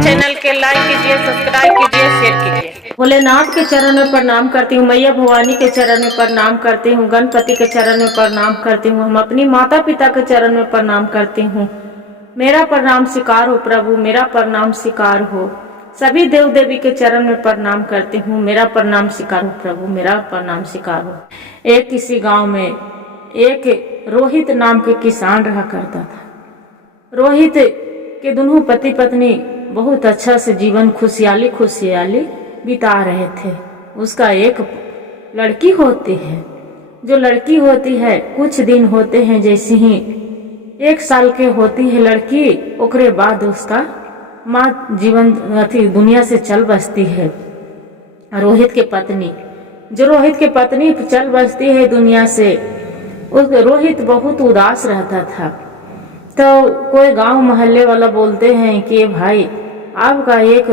Channel के like कीजिए, subscribe कीजिए, शेयर कीजिए। भोलेनाथ के चरण में प्रणाम करती हूँ, मैया भवानी के चरण में प्रणाम करती हूँ, गणपति के चरण में प्रणाम करती हूँ, हम अपनी माता पिता के चरण में प्रणाम करती हूँ। मेरा प्रणाम स्वीकार हो प्रभु, मेरा प्रणाम स्वीकार हो। सभी देव देवी के चरण में प्रणाम करती हूँ, मेरा प्रणाम स्वीकार हो प्रभु, मेरा प्रणाम स्वीकार हो। एक किसी गांव में एक रोहित नाम के किसान रहा करता था। रोहित के दोनों पति पत्नी बहुत अच्छा से जीवन खुशहाली खुशहाली बिता रहे थे। उसका एक लड़की होती है। जो लड़की होती है कुछ दिन होते हैं, जैसे ही 1 साल के होती है लड़की, ओकरे बाद उसका माँ जीवन दुनिया से चल बसती है। रोहित के पत्नी, जो रोहित के पत्नी चल बसती है दुनिया से, उस रोहित बहुत उदास रहता था। तो कोई गांव मोहल्ले वाला बोलते हैं कि भाई आपका एक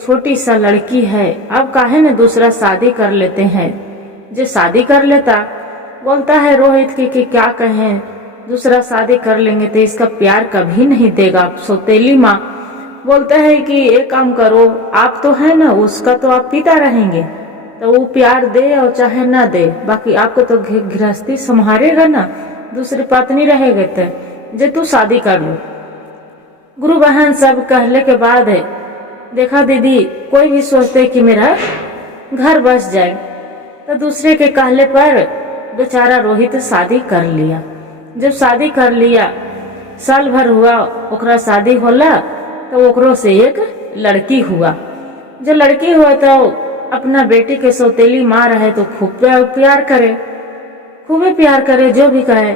छोटी सा लड़की है, आप काहे न दूसरा शादी कर लेते हैं। जो शादी कर लेता, बोलता है रोहित कि क्या कहें, दूसरा शादी कर लेंगे तो इसका प्यार कभी नहीं देगा। सौतेली माँ बोलते हैं कि एक काम करो, आप तो है ना, उसका तो आप पिता रहेंगे, तो वो प्यार दे और चाहे ना दे, बाकी आपको तो गृहस्थी संभालेगा ना, दूसरी पत्नी रहेगा तो जे तू शादी कर लो। गुरु बहन सब कहले के बाद है, देखा दीदी कोई भी सोचते कि मेरा घर बस जाए, तो दूसरे के कहले पर बेचारा रोहित शादी कर लिया। जब शादी कर लिया, साल भर हुआ ओकरा शादी होला, तो ओकरो से एक लड़की हुआ। जो लड़की हुआ तो अपना बेटी के सौतेली माँ रहे तो खूब प्यार करे, खूब प्यार करे जो भी कहे।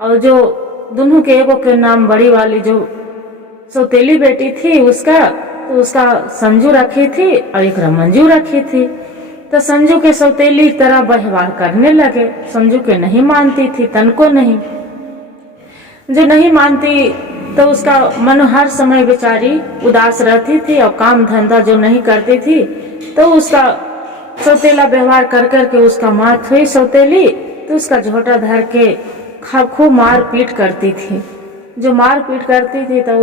और जो दोनों के एगो के नाम बड़ी वाली जो सौतेली बेटी थी उसका, तो उसका संजू रखी थी और एक मंजू रखी थी। तो संजू के सौतेली तरह व्यवहार करने लगे। संजू के नहीं मानती थी, तन को नहीं। जो नहीं मानती तो उसका मन हर समय बेचारी उदास रहती थी और काम धंधा जो नहीं करती थी, तो उसका सौतेला व्यवहार कर करके उसका माँ थी सौतेली, तो उसका झोटा धर के खूब मार पीट करती थी। जो मार पीट करती थी तो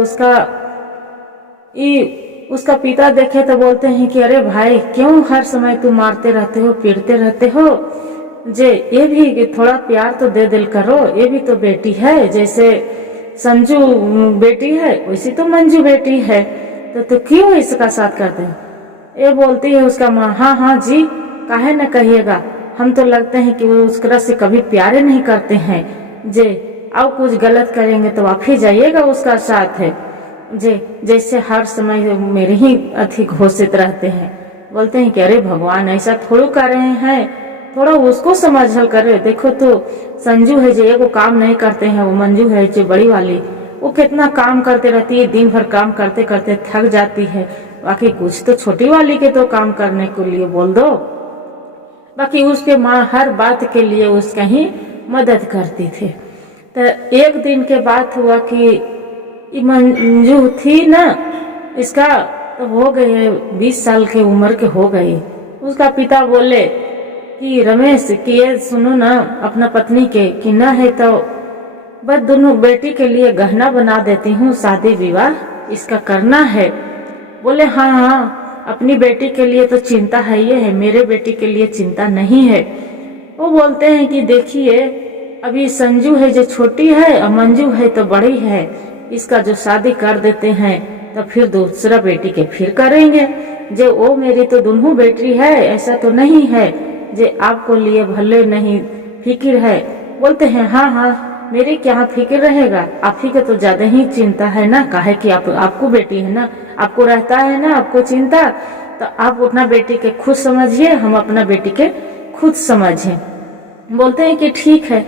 उसका पिता देखे तो बोलते हैं कि अरे भाई क्यों हर समय तुम मारते रहते हो, पीटते रहते हो, जे ये भी थोड़ा प्यार तो दे दिल करो, ये भी तो बेटी है, जैसे संजू बेटी है वैसी तो मंजू बेटी है, तो क्यों इसका साथ करते हो। ये बोलती है उसका माँ, हाँ हाँ जी, काहे न कहिएगा, हम तो लगते हैं कि वो उसकरा से कभी प्यारे नहीं करते हैं, जे अब कुछ गलत करेंगे तो आप ही जाइएगा उसका साथ है, जे जैसे हर समय मेरे ही अति घोषित रहते हैं। बोलते हैं कि अरे भगवान ऐसा थोड़ा कर रहे हैं, थोड़ा उसको समझल करे। देखो तो संजू है जो एगो काम नहीं करते हैं, वो मंजू है जो बड़ी वाली, वो कितना काम करते रहती है, दिन भर काम करते करते थक जाती है, बाकी कुछ तो छोटी वाली के तो काम करने के लिए बोल दो। बाकी उसके माँ हर बात के लिए उसका ही मदद करती थी। तो एक दिन के बात हुआ कि मंजू थी ना, इसका तो हो गए 20 साल के उम्र के हो गई। उसका पिता बोले कि रमेश कि ये सुनो ना अपना पत्नी के कि ना है तो बस दोनों बेटी के लिए गहना बना देती हूँ, शादी विवाह इसका करना है। बोले हाँ हाँ, अपनी बेटी के लिए तो चिंता है, ये है मेरे बेटी के लिए चिंता नहीं है। वो बोलते हैं कि देखिए अभी संजू है जो छोटी है और मंजू है तो बड़ी है, इसका जो शादी कर देते हैं तो फिर दूसरा बेटी के फिर करेंगे। जो वो मेरी तो दोनों बेटी है, ऐसा तो नहीं है जे आपको लिए भले नहीं फिक्र है। बोलते हैं हाँ हाँ, मेरी क्या फिक्र रहेगा, आप ही का तो ज्यादा ही चिंता है ना, काहे कि आपको बेटी है ना, आपको रहता है ना आपको चिंता, तो आप अपना बेटी के खुद समझिए, हम अपना बेटी के खुद समझे। बोलते हैं कि ठीक है।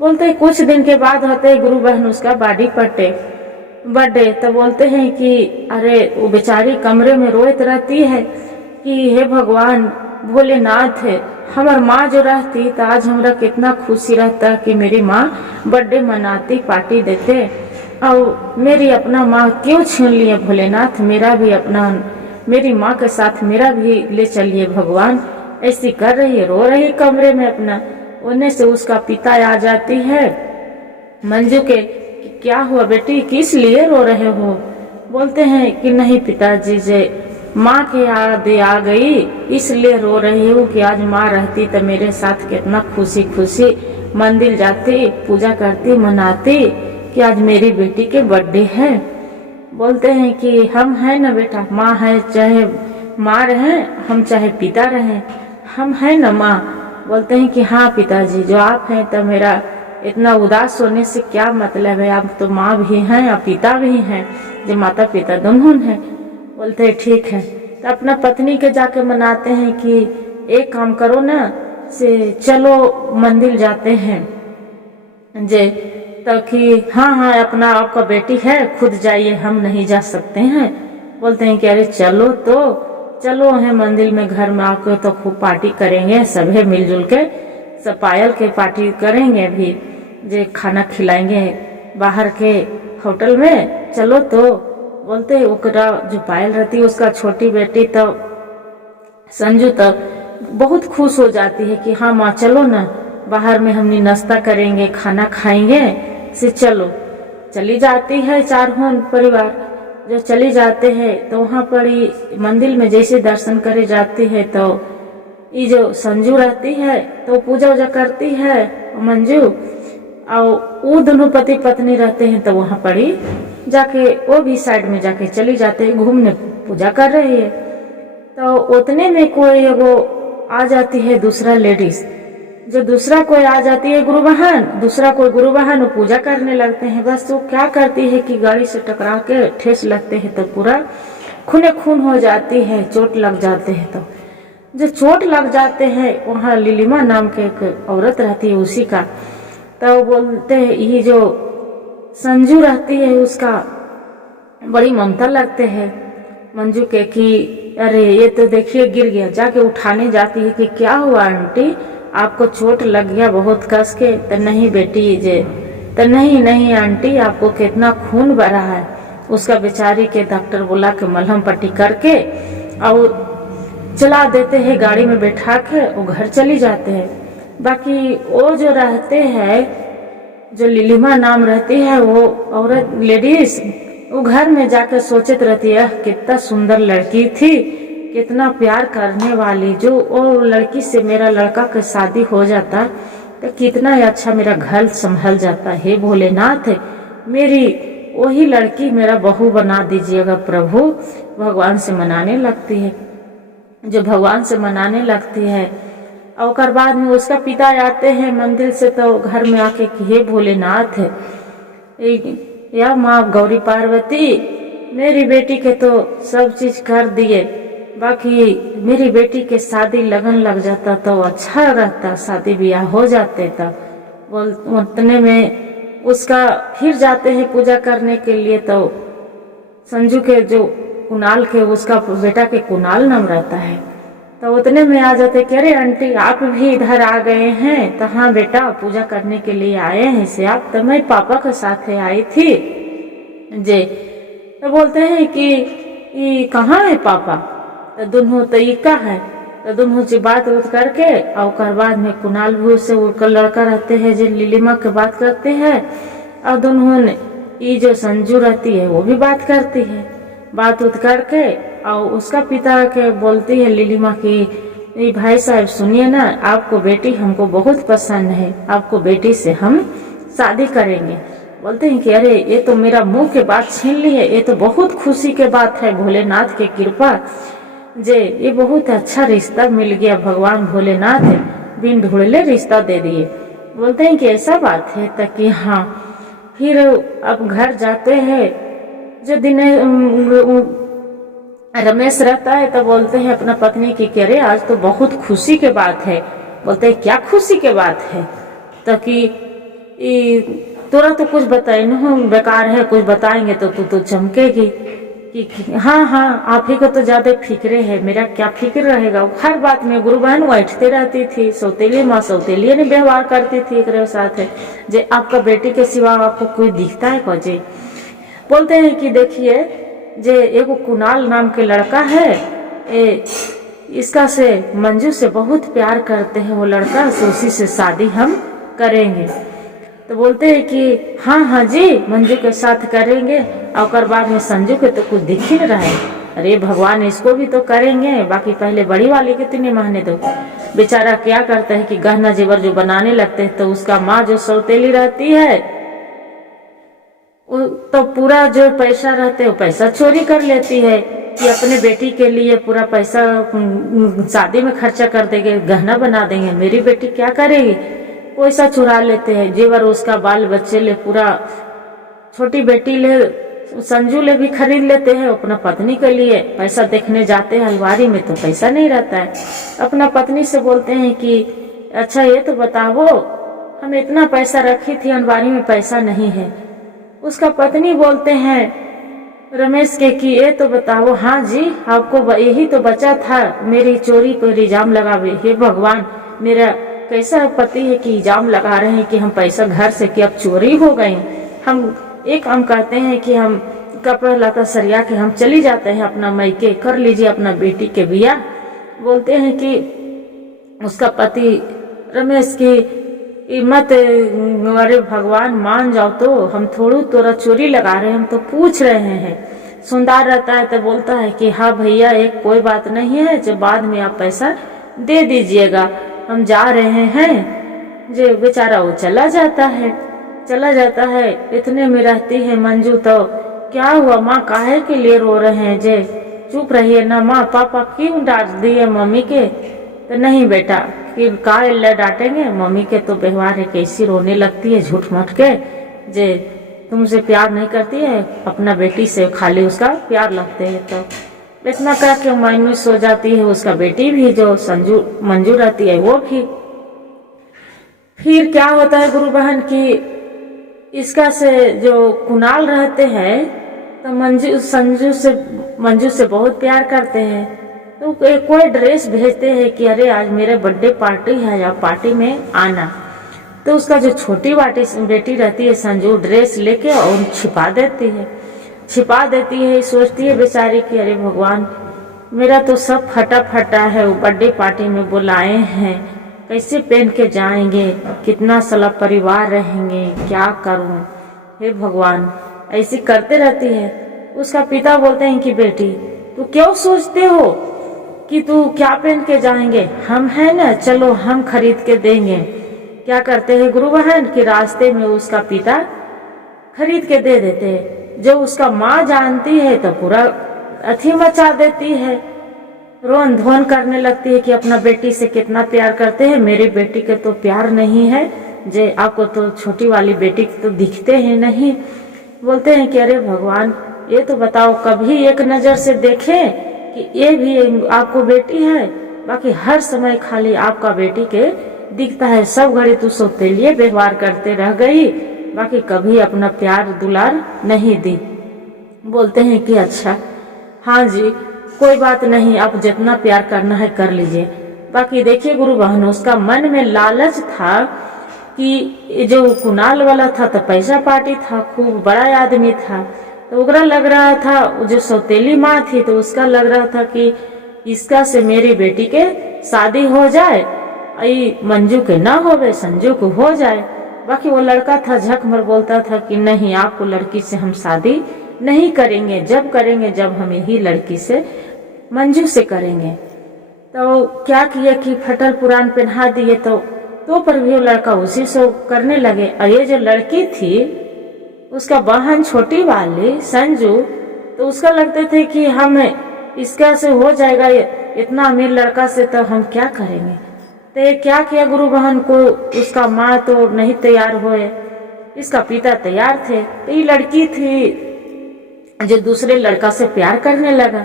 बोलते हैं कुछ दिन के बाद होते गुरु बहन उसका बर्थडे, तो बोलते हैं कि अरे वो बेचारी कमरे में रोइत रहती है कि हे भगवान भोलेनाथ है, हमार माँ जो रहती तो आज हमरा कितना खुशी रहता कि मेरी माँ बर्थडे मनाती, पार्टी देते, और मेरी अपना माँ क्यों छीन लिए भोलेनाथ, मेरा भी अपना, मेरी माँ के साथ मेरा भी ले चलिए भगवान। ऐसी कर रही है, रो रही कमरे में अपना। उन्हें से उसका पिता आ जाती है मंजू के क्या हुआ बेटी, किस लिए रो रहे हो? बोलते हैं कि नहीं पिताजी जी, माँ की याद आ गई इसलिए रो रही हूँ कि आज माँ रहती तो मेरे साथ कितना खुशी खुशी मंदिर जाती, पूजा करती, मनाती कि आज मेरी बेटी के बर्थडे है। बोलते हैं कि हम हैं ना बेटा, माँ है, चाहे माँ रहे हम चाहे पिता रहे, हम हैं ना माँ। बोलते हैं कि हाँ पिताजी, जो आप हैं तो मेरा इतना उदास होने से क्या मतलब है, आप तो माँ भी हैं और पिता भी हैं, जो माता पिता दोनों हैं। बोलते हैं ठीक है। तो अपना पत्नी के जाके मनाते हैं कि एक काम करो ना, से चलो मंदिर जाते हैं जे, तो कि हाँ हाँ अपना आपका बेटी है, खुद जाइए, हम नहीं जा सकते हैं। बोलते हैं कि अरे चलो तो चलो है मंदिर में, घर में आके तो खूब पार्टी करेंगे, सभी मिलजुल के, सब पायल के पार्टी करेंगे भी, जे खाना खिलाएंगे बाहर के होटल में, चलो तो। बोलते हैं ओकरा जो पायल रहती है उसका छोटी बेटी तो संजू तो बहुत खुश हो जाती है कि हाँ माँ चलो ना, बाहर में हमने नाश्ता करेंगे, खाना खाएंगे, से चलो। चली जाती है चारों परिवार, जो चली जाते हैं तो वहाँ पर ही मंदिर में जैसे दर्शन करे जाती है तो ये जो संजू रहती है तो पूजा वूजा करती है मंजू, और वो दोनों पति पत्नी रहते हैं तो वहाँ पर ही जाके वो भी साइड में जाके चली जाते हैं घूमने, पूजा कर रही है। तो उतने में कोई वो आ जाती है दूसरा लेडीज, जो दूसरा कोई आ जाती है गुरु बहन, दूसरा कोई गुरु बहन, वो पूजा करने लगते हैं। बस वो क्या करती है कि गाड़ी से टकरा के ठेस लगते हैं तो पूरा खूने खून हो जाती है, चोट लग जाते हैं। तो जो चोट लग जाते हैं वहाँ लिलिमा नाम के एक औरत रहती है उसी का, तो बोलते हैं ये जो संजू रहती है उसका बड़ी ममता लगते हैं मंजू के कि अरे ये तो देखिए गिर गया। जाके उठाने जाती है कि क्या हुआ आंटी, आपको चोट लग गया बहुत कस के? तो नहीं बेटी जे, तो नहीं आंटी, आपको कितना खून बह रहा है। उसका बेचारी के डॉक्टर बोला कि मलहम पट्टी करके और चला देते हैं, गाड़ी में बैठा के वो घर चली जाते हैं। बाकी वो जो रहते हैं, जो लिलिमा नाम रहती है वो औरत लेडीज, वो घर में जाकर सोचत रहती है कितना सुंदर लड़की थी, कितना प्यार करने वाली, जो वो लड़की से मेरा लड़का की शादी हो जाता तो कितना अच्छा मेरा घर संभल जाता। हे भोलेनाथ, मेरी वही लड़की मेरा बहू बना दीजिएगा प्रभु। भगवान से मनाने लगती है, जो भगवान से मनाने लगती है। और बाद में उसका पिता आते हैं मंदिर से तो घर में आके कि हे भोलेनाथ या माँ गौरी पार्वती, मेरी बेटी के तो सब चीज कर दिए, बाकी मेरी बेटी के शादी लगन लग जाता तो अच्छा रहता, शादी ब्याह हो जाते। तो उतने में उसका फिर जाते हैं पूजा करने के लिए, तो संजू के जो कुणाल के, उसका बेटा के कुणाल नाम रहता है, तो उतने में आ जाते कि अरे आंटी आप भी इधर आ गए हैं? तो हाँ बेटा पूजा करने के लिए आए हैं से आप? तो मैं पापा के साथ आई थी जे। तो बोलते हैं कि ये कहाँ है पापा? तो दोनों तो ये का है, तो दोनों से बात उत करके और बाद में कुणाल भी उससे उनका लड़का रहते हैं जो लिलिमा के बात करते हैं, और दोनों ने ये जो संजू रहती है वो भी बात करती है, बात उत करके और उसका पिता के बोलती है लिलिमा की भाई साहब सुनिए ना, आपको बेटी हमको बहुत पसंद है, आपको बेटी से हम शादी करेंगे। बोलते हैं कि अरे ये तो मेरा मुंह के बात छीन ली है, ये तो बहुत खुशी के बात है, भोलेनाथ के कृपा जे ये बहुत अच्छा रिश्ता मिल गया, भगवान भोलेनाथ बिन ढूंढले रिश्ता दे दिए। बोलते हैं कि ऐसा बात है? तक कि हाँ। फिर अब घर जाते हैं, जो दिन रमेश रहता है तो बोलते हैं अपना पत्नी की कि अरे आज तो बहुत खुशी के बात है। बोलते हैं क्या खुशी के बात है? तो कि तोरा तो कुछ बताए न, बेकार है, कुछ बताएंगे तो तू तो चमकेगी कि हाँ आप ही को तो ज्यादा फिक्रे है, मेरा क्या फिक्र रहेगा। हर बात में गुरु बहन बैठते रहती थी, सौतेली माँ सौतेली ने व्यवहार करती थी एक साथ है, जे आपका बेटी के सिवा आपको कोई दिखता है को जी? बोलते हैं कि देखिए जे एगो कुणाल नाम के लड़का है, इसका से मंजू से बहुत प्यार करते हैं वो लड़का, से उसी से शादी हम करेंगे। तो बोलते हैं कि हाँ हाँ जी मंजू के साथ करेंगे। और बाद में संजू के तो कुछ दिख ही नहीं रहा है। अरे भगवान इसको भी तो करेंगे, बाकी पहले बड़ी वाली के तिने माने दो। बेचारा क्या करता है कि गहना जेवर जो बनाने लगते हैं तो उसका माँ जो सौतेली रहती है तो पूरा जो पैसा रहते है वो पैसा चोरी कर लेती है कि अपने बेटी के लिए पूरा पैसा शादी में खर्चा कर देंगे, गहना बना देंगे। मेरी बेटी क्या करेगी, पैसा चुरा लेते हैं। जेवर उसका बाल बच्चे ले पूरा, छोटी बेटी ले संजू ले भी खरीद लेते हैं अपना पत्नी के लिए। पैसा देखने जाते हैं अलमारी में तो पैसा नहीं रहता है। अपना पत्नी से बोलते हैं कि अच्छा ये तो बताओ हम इतना पैसा रखी थी अलमारी में पैसा नहीं है। उसका पत्नी बोलते हैं रमेश के कि ये तो बताओ। हाँ जी आपको यही तो बचा था, मेरी चोरी पर इल्जाम लगावे। हे भगवान मेरा कैसा पति है कि इल्जाम लगा रहे हैं कि हम पैसा घर से कि अब चोरी हो गए। हम एक काम करते हैं कि हम कपड़ा लता सरिया के हम चली जाते हैं अपना मैके, कर लीजिए अपना बेटी के बिया। बोलते हैं कि उसका पति रमेश की मत, अरे भगवान मान जाओ तो हम थोड़ी तोरा चोरी लगा रहे हैं, हम तो पूछ रहे हैं। सुंदर रहता है तो बोलता है कि हाँ भैया एक कोई बात नहीं है, जब बाद में आप पैसा दे दीजिएगा, हम जा रहे हैं। जो बेचारा वो चला जाता है। इतने में रहती है मंजू तो क्या हुआ माँ काहे के लिए रो रहे हैं जे, चुप रहिए ना माँ, पापा क्यों डांट दिए मम्मी के। तो नहीं बेटा कि का डांटेंगे, मम्मी के तो व्यवहार है कैसी रोने लगती है झूठ मूठ के, जे तुमसे प्यार नहीं करती है, अपना बेटी से खाली उसका प्यार लगते है। तो इतना कह के मायूस सो जाती है। उसका बेटी भी जो मंजू रहती है वो भी। फिर क्या होता है गुरु बहन की इसका से जो कुणाल रहते हैं तो मंजू से बहुत प्यार करते हैं। तो कोई ड्रेस भेजते हैं कि अरे आज मेरे बर्थडे पार्टी है, आप पार्टी में आना। तो उसका जो छोटी बेटी रहती है संजू ड्रेस लेके और छिपा देती है। सोचती है बेचारी कि अरे भगवान मेरा तो सब फटा है, वो बर्थडे पार्टी में बुलाए हैं, कैसे पहन के जाएंगे, कितना साला परिवार रहेंगे, क्या करूं। हे भगवान ऐसी करते रहती है। उसका पिता बोलते हैं कि बेटी तू क्यों सोचते हो कि तू क्या पहन के जाएंगे, हम हैं ना, चलो हम खरीद के देंगे। क्या करते हैं गुरु बहन कि रास्ते में उसका पिता खरीद के दे देते हैं। जो उसका माँ जानती है तो पूरा अथी मचा देती है, रोन धोन करने लगती है कि अपना बेटी से कितना प्यार करते हैं, मेरी बेटी के तो प्यार नहीं है, जे आपको तो छोटी वाली बेटी तो दिखते हैं नहीं। बोलते हैं कि अरे भगवान ये तो बताओ कभी एक नजर से देखें कि ये भी आपको बेटी है, बाकी हर समय खाली आपका बेटी के दिखता है। सब घड़ी तू सौतेलिए व्यवहार करते रह गई, बाकी कभी अपना प्यार दुलार नहीं दी। बोलते हैं कि अच्छा हाँ जी कोई बात नहीं, आप जितना प्यार करना है कर लीजिए। बाकी देखिए गुरु बहन उसका मन में लालच था कि जो कुणाल वाला था तो पैसा पार्टी था, खूब बड़ा आदमी था, तो ओकरा लग रहा था, जो सौतेली माँ थी तो उसका लग रहा था कि इसका से मेरी बेटी के शादी हो जाए, आई मंजू के ना होवे संजू को हो जाए। बाकी वो लड़का था झकमर बोलता था कि नहीं आपको लड़की से हम शादी नहीं करेंगे, जब करेंगे जब हम यही लड़की से मंजू से करेंगे। तो क्या किया कि फटल पुरान पहना दिए तो पर भी वो लड़का उसी से करने लगे। और ये जो लड़की थी उसका बहन छोटी वाली संजू, तो उसका लगते थे कि हम इसका से हो जाएगा, इतना अमीर लड़का से तो हम क्या करेंगे। तो ये क्या किया गुरु बहन को, उसका माँ तो नहीं तैयार हुए, इसका पिता तैयार थे। तो ये लड़की थी जो दूसरे लड़का से प्यार करने लगा,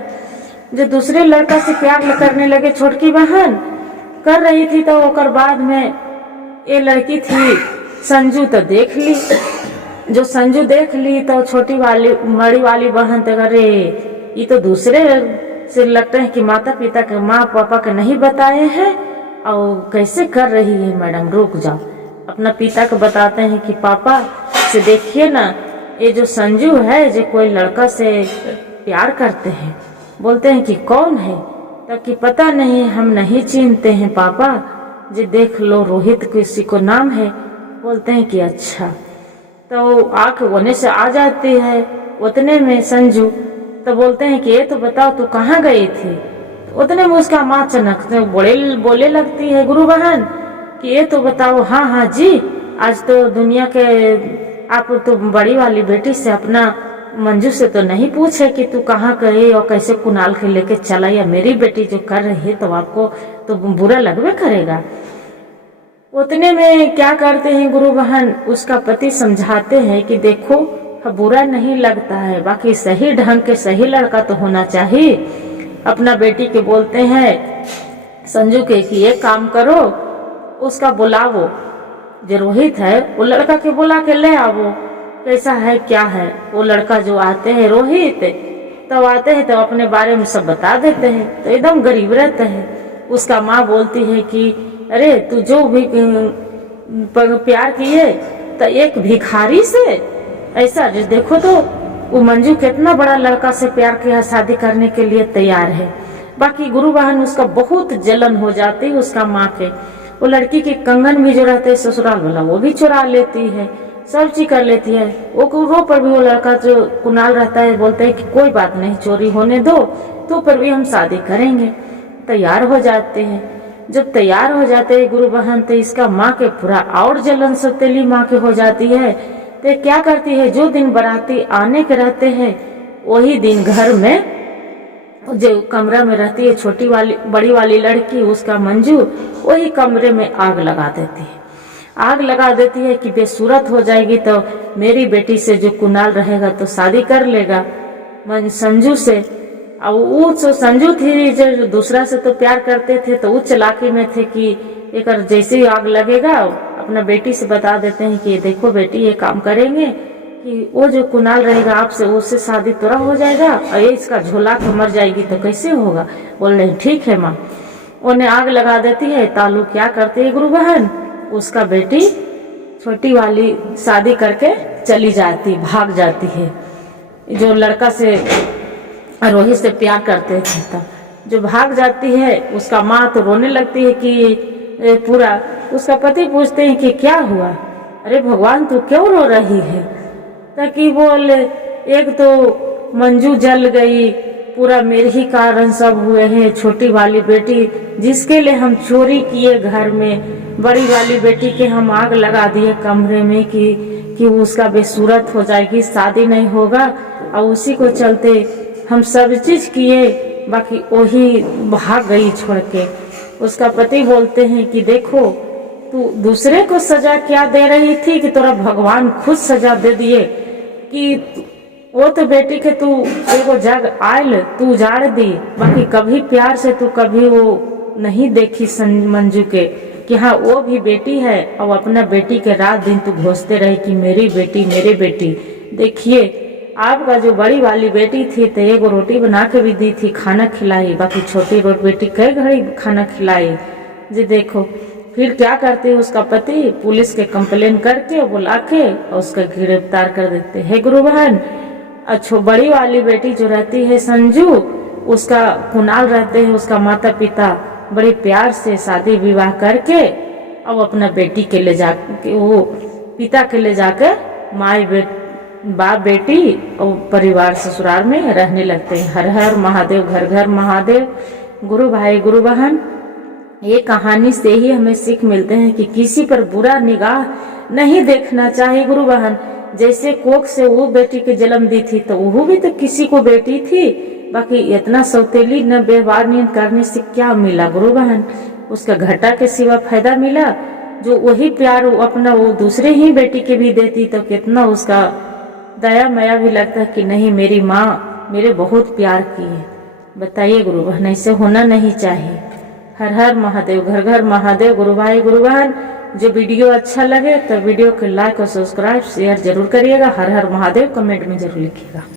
जो दूसरे लड़का से प्यार करने लगे छोटकी बहन कर रही थी। तो ओकर बाद में ये लड़की थी संजू तो देख ली, जो संजू देख ली तो छोटी वाली बड़ी वाली बहन तो अरे ये तो दूसरे से लगते हैं कि माता पिता के माँ पापा के नहीं बताए हैं और कैसे कर रही है मैडम, रुक जाओ। अपना पिता को बताते हैं कि पापा से देखिए ना ये जो संजू है जो कोई लड़का से प्यार करते हैं। बोलते हैं कि कौन है, ताकि पता नहीं हम नहीं चिन्हते हैं पापा, जी देख लो रोहित किसी को नाम है। बोलते हैं कि अच्छा। तो आँख होने से आ जाती है। उतने में संजू तो बोलते हैं कि ये तो बताओ तू कहाँ गई थी। तो उतने में उसका माँ चनक बोले लगती है गुरु बहन कि ये तो बताओ। हाँ हाँ जी, आज तो दुनिया के आप तो बड़ी वाली बेटी से अपना मंजू से तो नहीं पूछे कि तू कहाँ गई और कैसे कुणाल के लेके चला, या मेरी बेटी जो कर रही है तो आपको तो बुरा लगवे करेगा। उतने में क्या करते हैं गुरु बहन, उसका पति समझाते हैं कि देखो बुरा नहीं लगता है, बाकी सही ढंग के सही लड़का तो होना चाहिए। अपना बेटी के बोलते हैं संजू के कि ये काम करो, उसका बुलावो, जो रोहित है वो लड़का के बुला के ले आवो, कैसा है क्या है। वो लड़का जो आते हैं रोहित तब आते हैं तो अपने बारे में सब बता देते हैं, तो एकदम गरीब रहते हैं। उसका माँ बोलती है कि अरे तू जो भी प्यार किए तो एक भिखारी से ऐसा देखो तो वो मंजू कितना बड़ा लड़का से प्यार किया, शादी करने के लिए तैयार है। बाकी गुरु बहन उसका बहुत जलन हो जाती है उसका माँ के। वो लड़की के कंगन भी जो रहते है ससुराल वाला वो भी चुरा लेती है, सब चीज कर लेती है। वो गुरु पर भी वो लड़का जो कुणाल रहता है बोलते है कि कोई बात नहीं, चोरी होने दो, तो पर भी हम शादी करेंगे। तैयार हो जाते हैं। जब तैयार हो जाते हैं गुरु बहन तो इसका माँ के पूरा और जलन सौतेली माँ के हो जाती है। तो क्या करती है, जो दिन बाराती आने के रहते हैं वही दिन घर में जो कमरा में रहती है छोटी वाली बड़ी वाली लड़की उसका मंजू, वही कमरे में आग लगा देती है। आग लगा देती है कि बेसूरत हो जाएगी तो मेरी बेटी से जो कुणाल रहेगा तो शादी कर लेगा संजू से। अब वो जो संजू थी जो दूसरा से तो प्यार करते थे, तो वो चालाकी में थे कि एक जैसे ही आग लगेगा अपना बेटी से बता देते हैं कि देखो बेटी ये काम करेंगे कि वो जो कुणाल रहेगा आपसे उससे शादी तोरा हो जाएगा और ये इसका झोला के मर जाएगी तो कैसे होगा। बोल रहे ठीक है माँ। उन्हें आग लगा देती है। तालू क्या करती है गुरु बहन, उसका बेटी छोटी वाली शादी करके चली जाती, भाग जाती है। जो लड़का से रोहित से प्यार करते थे तब जो भाग जाती है, उसका माँ तो रोने लगती है कि पूरा। उसका पति पूछते हैं कि क्या हुआ, अरे भगवान तू क्यों रो रही है। ताकि बोले एक तो मंजू जल गई, पूरा मेरे ही कारण सब हुए हैं। छोटी वाली बेटी जिसके लिए हम चोरी किए घर में, बड़ी वाली बेटी के हम आग लगा दिए कमरे में कि उसका बेसूरत हो जाएगी, शादी नहीं होगा। और उसी को चलते हम सब चीज किए, बाकी वही भाग गई छोड़ के। उसका पति बोलते हैं कि देखो तू दूसरे को सजा क्या दे रही थी कि तोरा भगवान खुद सजा दे दिए कि वो तो बेटी के तू एगो जग आयल तू उजाड़ दी, बाकी कभी प्यार से तू कभी वो नहीं देखी मंजू के कि हाँ वो भी बेटी है। और अपना बेटी के रात दिन तू घोषते रहे कि मेरी बेटी मेरी बेटी। देखिए आपका जो बड़ी वाली बेटी थी तो एगो रोटी बना के भी दी थी, खाना खिलाई, बाकी छोटी बेटी कई घड़ी खाना खिलाई जी। देखो फिर क्या करते हैं उसका पति पुलिस के कंप्लेन करके बुला के और उसका गिरफ्तार कर देते हैं गुरु बहन। अच्छा बड़ी वाली बेटी जो रहती है संजू, उसका कुणाल रहते हैं उसका माता पिता बड़े प्यार से शादी विवाह करके अब अपना बेटी के ले जाके वो पिता के ले जाकर माई बाप बेटी और परिवार ससुराल में रहने लगते हैं। हर हर महादेव, घर घर महादेव। गुरु भाई गुरु बहन, ये कहानी से ही हमें सीख मिलते हैं कि किसी पर बुरा निगाह नहीं देखना चाहिए गुरु बहन। जैसे कोख से वो बेटी के जन्म दी थी तो वो भी तो किसी को बेटी थी, बाकी इतना सौतेली न व्यवहार नहीं करने से क्या मिला गुरु बहन, उसका घाटा के सिवा फायदा मिला। जो वही प्यार वो अपना वो दूसरे ही बेटी के भी देती तो कितना उसका दया माया भी लगता कि नहीं मेरी माँ मेरे बहुत प्यार की है। बताइए गुरु बहन, ऐसे होना नहीं चाहिए। हर हर महादेव, घर घर महादेव। गुरु भाई गुरु बहन, जो वीडियो अच्छा लगे तो वीडियो को लाइक और सब्सक्राइब शेयर जरूर करिएगा। हर हर महादेव कमेंट में जरूर लिखिएगा।